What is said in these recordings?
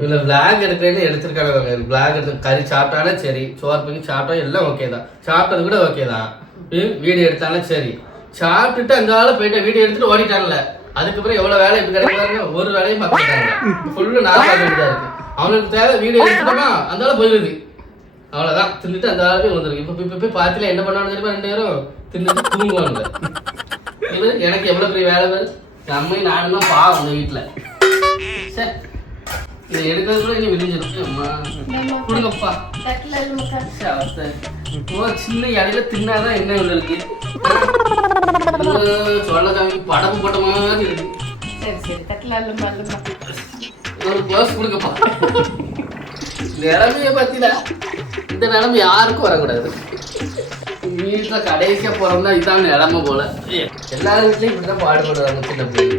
இல்லை பிளாக் எடுக்கிறேன்னு எடுத்திருக்காங்க பிளாக் எடுத்து கறி சாப்பிட்டாலே சரி சோறு பண்ணி சாப்பிட்டா எல்லாம் ஓகே தான். சாப்பிட்டது கூட ஓகே தான். வீடியோ எடுத்தாலும் சரி. சாப்பிட்டுட்டு அங்கால போயிட்டு வீடியோ எடுத்துட்டு ஓடிட்டாங்கல்ல அதுக்கப்புறம் எவ்வளவு வேலை இப்படி கிடைக்கிறாங்க ஒரு வேலையும் பார்த்துட்டாங்க ஃபுல்லு நான் பார்க்க வேண்டியதா இருக்கு. அவனுக்கு தேவை வீடியோ எடுத்துட்டோமா அந்தால போயிடுது. அவ்வளவுதான். தின்னுட்டு அந்த ஆளுமே வந்துருக்கு இப்போ இப்போ போய் பார்த்துல என்ன பண்ணாலும் தெரியுமா ரெண்டு பேரும்? தின்னுட்டு தூங்குவாங்க இது எனக்கு எவ்வளவு பெரிய வேலை வருது அம்மையும் நானும் பாவம் அந்த வீட்டுல. சே இதை எடுக்கிறது கூட இங்கே விரிஞ்சிருக்கு அம்மா. கொடுங்கப்பா. சே, அவஸ்தை. சின்ன இடையில தின்னாதான் என்ன உள்ள இருக்கு? படப்பு போட்ட மாதிரி இருக்கு. ஒரு க்ளோஸ் கொடுங்கப்பா. நிலைமைய பத்தில இந்த நிலைமை யாருக்கும் வரக்கூடாது. வீட்டுல கடைசியா பிறந்தா இதான் நிலைமை போல. எல்லார் வீட்லயும் இப்படிதான் பாடுபடுறாங்க சின்ன பிள்ளை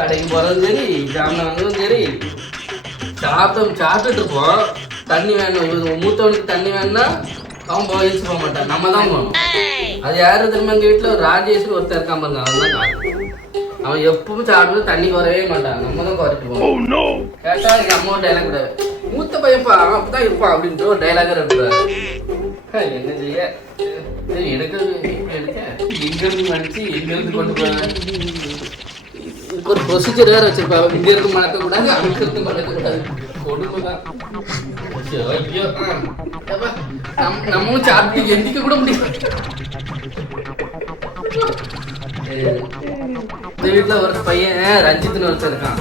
கடைக்கு போறதும் சரி ஜாமான் சரி. சாப்பிட்டு சாப்பிட்டுட்டு இருப்போம். தண்ணி வேணும். மூத்தவனுக்கு தண்ணி வேணும்னா அவன் போக மாட்டான். நம்ம தான் போகணும். அது யாரு திரும்ப எங்க வீட்டுல ராஜேஷ் ஒருத்தர் இருக்கான் பாருங்க. அவன் தான். அவன் எப்பவும் சாப்பிட்டு தண்ணி குறையவே மாட்டான். நம்ம தான் குறைச்சு போகணும். கேட்டா எங்க அம்மா டைலாக் கூட மூத்த பையன்ப்பா அவன் அப்படிதான் இருப்பான் அப்படின்ட்டு ஒரு டைலாக் இருப்பாரு என்ன செய்ய? எப்படி எடுக்க எங்க இருந்து மடிச்சு எங்க இருந்து கொண்டு போவேன் இதுக்கு ஒரு ப்ரொசீஜர் வேற வச்சிருப்பாங்க. இங்க இருந்து மணக்க கூடாது அங்க இருந்து மணக்க கூடாது. கொடுமைதான். நம்மளும் சாப்பிட்டு எந்திக்க கூட முடியும் இந்த வீட்டுல ஒரு பையன் ரஞ்சித்னு ஒருத்தன் இருக்கான்.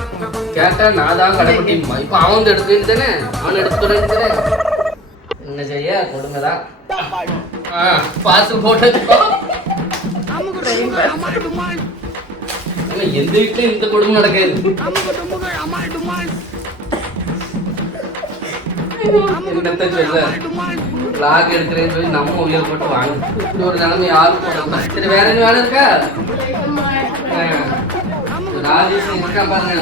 கேட்டா நான் தான் கடைக்குட்டி இப்ப அவன் வந்து எடுத்து தானே? அவன் எடுத்து தானே? என்ன செய்ய? கொடுமைதான். ஆ பார்சல் போட்டு ஆனா எந்த வீட்லயும் இந்த கொடுமை நடக்காது. என்னத்த சொல்ல லாக் எடுக்கிறேன்னு சொல்லி நம்ம உயிரை போட்டு வாங்க. இப்படி ஒரு நிலைமை யாரும் போடக்கூடாது சரி வேற என்ன வேலை இருக்கா? ராஜேஷ் பாருங்க.